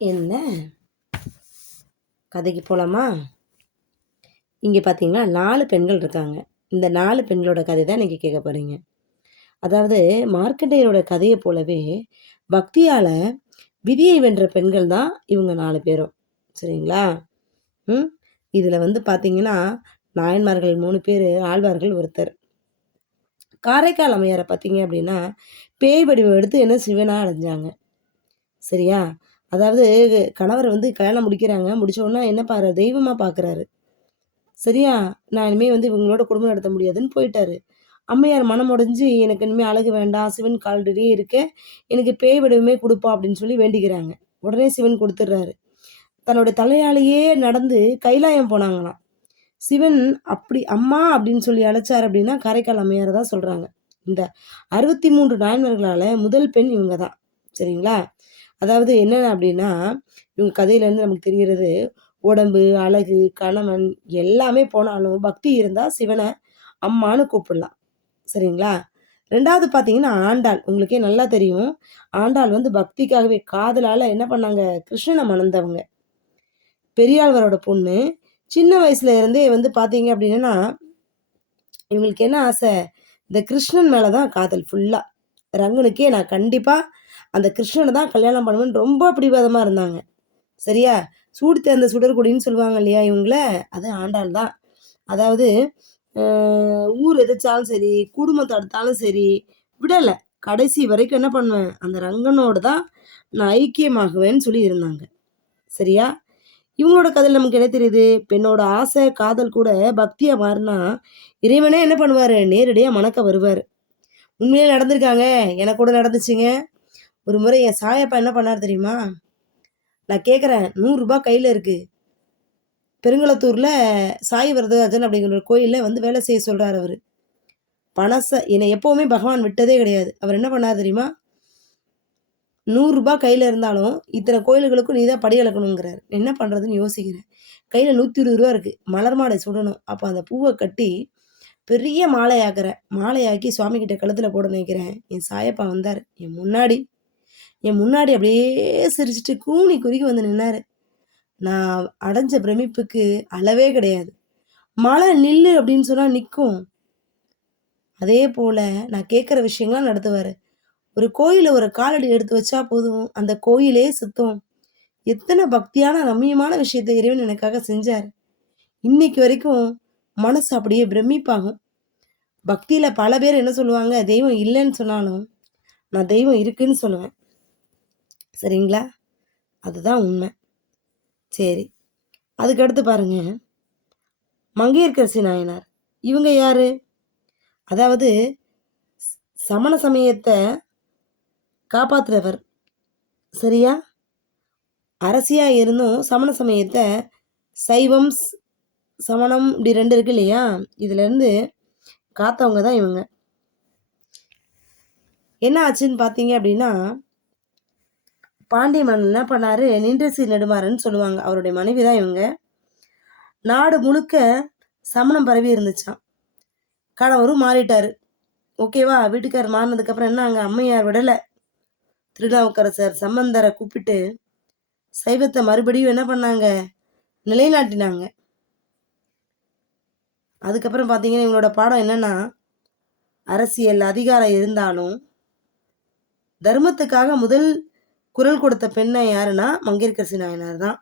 என்ன கதைக்கு போகலாமா? இங்கே பார்த்தீங்கன்னா 4 பெண்கள் இருக்காங்க. இந்த 4 பெண்களோட கதை தான் இன்னைக்கு கேட்க போறீங்க. அதாவது மார்க்கண்டேயரோட கதையை போலவே பக்தியால விதியை வென்ற பெண்கள் தான் இவங்க 4 பேரும். சரிங்களா? ம். இதில் வந்து பார்த்தீங்கன்னா நாயன்மார்கள் 3 பேர், ஆழ்வார்கள் ஒருத்தர். காரைக்கால் அம்மையாரை பார்த்தீங்க அப்படின்னா பேய் வடிவம் எடுத்து என்ன சிவனா அடைஞ்சாங்க. சரியா? அதாவது கணவர் வந்து கல்யாணம் முடிக்கிறாங்க. முடிச்ச உடனே என்ன தெய்வமா பார்க்குறாரு. சரியா? நான் இனிமே வந்து இவங்களோட குடும்பம் நடத்த முடியாதுன்னு போயிட்டாரு. அம்மையார் மனம் உடைஞ்சு, "எனக்கு இனிமே அழகு வேண்டாம். சிவன் கால்கடியே இருக்கேன். எனக்கு பேய் வடிவமே குடுப்பா" அப்படின்னு சொல்லி வேண்டிக்கிறாங்க. உடனே சிவன் குடுத்துடுறாரு. தன்னோட தலையாலேயே நடந்து கைலாயம் போனாங்களாம். சிவன் அப்படி "அம்மா" அப்படின்னு சொல்லி அழைச்சாரு அப்படின்னா, காரைக்கால் அம்மையார தான் சொல்றாங்க. இந்த 63 நாயன்மார்களால முதல் பெண் இவங்க தான். சரிங்களா? அதாவது என்ன அப்படின்னா, இவங்க கதையிலேருந்து நமக்கு தெரிகிறது, உடம்பு, அழகு, கணவன் எல்லாமே போனாலும் பக்தி இருந்தா சிவன அம்மான்னு கூப்பிடலாம். சரிங்களா? 2வது பார்த்தீங்கன்னா ஆண்டாள். உங்களுக்கே நல்லா தெரியும். ஆண்டாள் வந்து பக்திக்காகவே காதலால என்ன பண்ணாங்க? கிருஷ்ணன மணந்தவங்க. பெரியாழ்வாரோட பொண்ணு. சின்ன வயசுல இருந்தே வந்து பார்த்தீங்க அப்படின்னா, இவங்களுக்கு என்ன ஆசை? இந்த கிருஷ்ணன் மேல தான் காதல் ஃபுல்லா. ரங்கனுக்கே நான் கண்டிப்பா அந்த கிருஷ்ணன தான் கல்யாணம் பண்ணுவேன்னு ரொம்ப பிடிவாதமா இருந்தாங்க. சரியா? சூடி தேர்ந்த சுடர்கொடின்னு சொல்லுவாங்க இல்லையா இவங்கள? அது ஆண்டாள் தான். அதாவது அ ஊர் எதிர்த்தாலும் சரி, குடும்பம் தடுத்தாலும் சரி, விடல. கடைசி வரைக்கும் என்ன பண்ணுவேன்? அந்த ரங்கனோட தான் நான் ஐக்கியமாகுவேன்னு சொல்லி இருந்தாங்க. சரியா? இவங்களோட கதையில நமக்கு என்ன தெரியுது? பெண்ணோட ஆசை, காதல் கூட பக்தியா மாறுனா, இறைவனே என்ன பண்ணுவாரு? நேரடியா மணக்க வருவாரு. உண்மையிலே நடந்திருக்காங்க. எனக்கு கூட நடந்துச்சுங்க. ஒரு முறை என் சாயப்பா என்ன பண்ணாரு தெரியுமா? நான் கேட்குறேன், ரூ. 100 கையில இருக்கு. பெருங்குளத்தூர்ல சாய் வரதராஜன் அப்படிங்கிற ஒரு கோயில்ல வந்து வேலை செய்ய சொல்றாரு அவரு. என்னை எப்பவுமே பகவான் விட்டதே கிடையாது. அவர் என்ன பண்ணாரு தெரியுமா? ரூ. 100 கையில இருந்தாலும், இத்தனை கோயில்களுக்கும் நீ தான் படி அளக்கணுங்கிறாரு. என்ன பண்றதுன்னு யோசிக்கிறேன். கையில ரூ. 120 இருக்கு. மலர் மாலை சுடணும். அப்ப அந்த பூவ கட்டி பெரிய மாலையாக்குறேன். மாலையாக்கி சுவாமி கிட்ட கழுத்துல போட நினைக்கிறேன். என் சாயப்பா வந்தாரு. என் முன்னாடி அப்படியே சிரிச்சுட்டு கூனி குறுகி வந்து நின்னாரு. நான் அடைஞ்ச பிரமிப்புக்கு அளவே கிடையாது. மழை நில்லு அப்படின்னு சொன்னா நிக்கும். அதே போல நான் கேட்குற விஷயங்கள்லாம் நடத்துவாரு. ஒரு கோயில்ல ஒரு காலடி எடுத்து வச்சா போதும், அந்த கோயிலே சுத்தும். எத்தன பக்தியான, ரம்மியமான விஷயத்த இறைவன் எனக்காக செஞ்சாரு. இன்னைக்கு வரைக்கும் மனசு அப்படியே பிரமிப்பாகும். பக்தியில பல பேர் என்ன சொல்லுவாங்க, தெய்வம் இல்லன்னு சொன்னாலும், நான் தெய்வம் இருக்குன்னு சொல்லுவேன். சரிங்களா? அதுதான் உண்மை. சரி. அதுக்கடுத்து பாருங்க, மங்கையர்க்கரசி நாயனார். இவங்க யாரு? அதாவது சமண சமயத்த காப்பாத்துறவர். சரியா? அரசியா இருந்தும் சமண சமயத்த சைவம், சமணம் இப்படி 2 இருக்கு இல்லையா? இதுலேருந்து காத்தவங்க தான் இவங்க. என்ன ஆச்சுன்னு பார்த்தீங்க அப்படின்னா, பாண்டிய மன்னன் என்ன பண்ணாரு, நின்றசீர் நெடுமாறன்னு சொல்லுவாங்க. அவருடைய மனைவி தான் இவங்க. நாடு முழுக்க சமணம் பரவி இருந்துச்சாம். கணவரும் மாறிட்டாரு. ஓகேவா? வீட்டுக்காரர் மாறுனதுக்கப்புறம் என்ன அங்க அம்மையார் விடல. திருநாவுக்கரசர், சம்பந்தர கூப்பிட்டு சைவத்த மறுபடியும் என்ன பண்ணாங்க? நிலைநாட்டினாங்க. அதுக்கப்புறம் பார்த்தீங்கன்னா, இவங்களோட பாடம் என்னன்னா, அரசியல் அதிகாரம் இருந்தாலும், தர்மத்துக்காக முதல் குரல் கொடுத்த பெண்ண யாருன்னா, மங்கையர்க்கரசி நாயனார் தான்.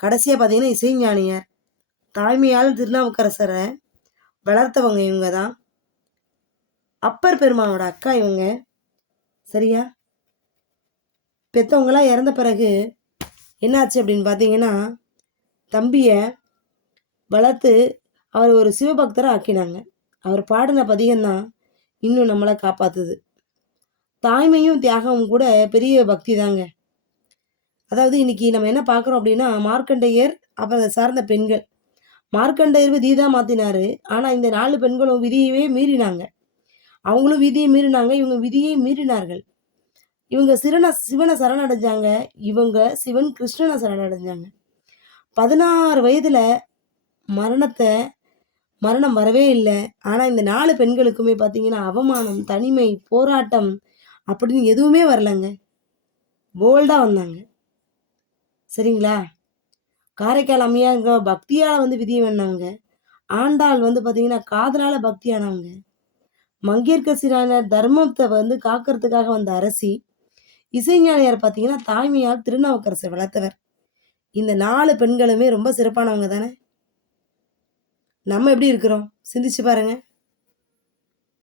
கடைசியா பார்த்தீங்கன்னா, இசைஞானியார். தாய்மையால் திருநாவுக்கரசர வளர்த்தவங்க இவங்க தான். அப்பர் பெருமானோட அக்கா இவங்க. சரியா? பெத்தவங்கலாம் இறந்த பிறகு என்னாச்சு அப்படின்னு பார்த்தீங்கன்னா, தம்பிய வளர்த்து அவர் ஒரு சிவபக்தரா ஆக்கினாங்க. அவர் பாடின பதிகம் தான் இன்னும் நம்மள காப்பாத்துது. தாய்மையும், தியாகமும் கூட பெரிய பக்தி தாங்க. அதாவது இன்னைக்கு நம்ம என்ன பார்க்குறோம் அப்படின்னா, மார்க்கண்டேயர், அப்புறம் அதை சார்ந்த பெண்கள். மார்க்கண்டேயர் விதிய தான் மாத்தினாரு. ஆனா இந்த 4 பெண்களும் விதியவே மீறினாங்க. அவங்களும் விதிய மீறினாங்க. இவங்க விதியை மீறினார்கள். இவங்க சிவன சரணடைஞ்சாங்க. இவங்க சிவன் கிருஷ்ணன சரணடைஞ்சாங்க. 16 வயதுல மரணத்த மரணம் வரவே இல்ல. ஆனா இந்த 4 பெண்களுக்குமே பார்த்தீங்கன்னா, அவமானம், தனிமை, போராட்டம் அப்படின்னு எதுவுமே வரலங்க. போல்டா வந்தாங்க. சரிங்களா? காரைக்கால் அம்மையார்ங்க பக்தியால வந்து விதிய வென்னவங்க. ஆண்டாள் வந்து பார்த்தீங்கன்னா, காதலால பக்தியானவங்க. மங்கையர்க்கரசியான தர்மத்த வந்து காக்கிறதுக்காக வந்த அரசி. இசைஞானியார் பார்த்தீங்கன்னா, தாய்மையால் திருநாவுக்கரசர் வளர்த்தவர். இந்த 4 பெண்களுமே ரொம்ப சிறப்பானவங்க தானே! நம்ம எப்படி இருக்கிறோம்? சிந்திச்சு பாருங்க.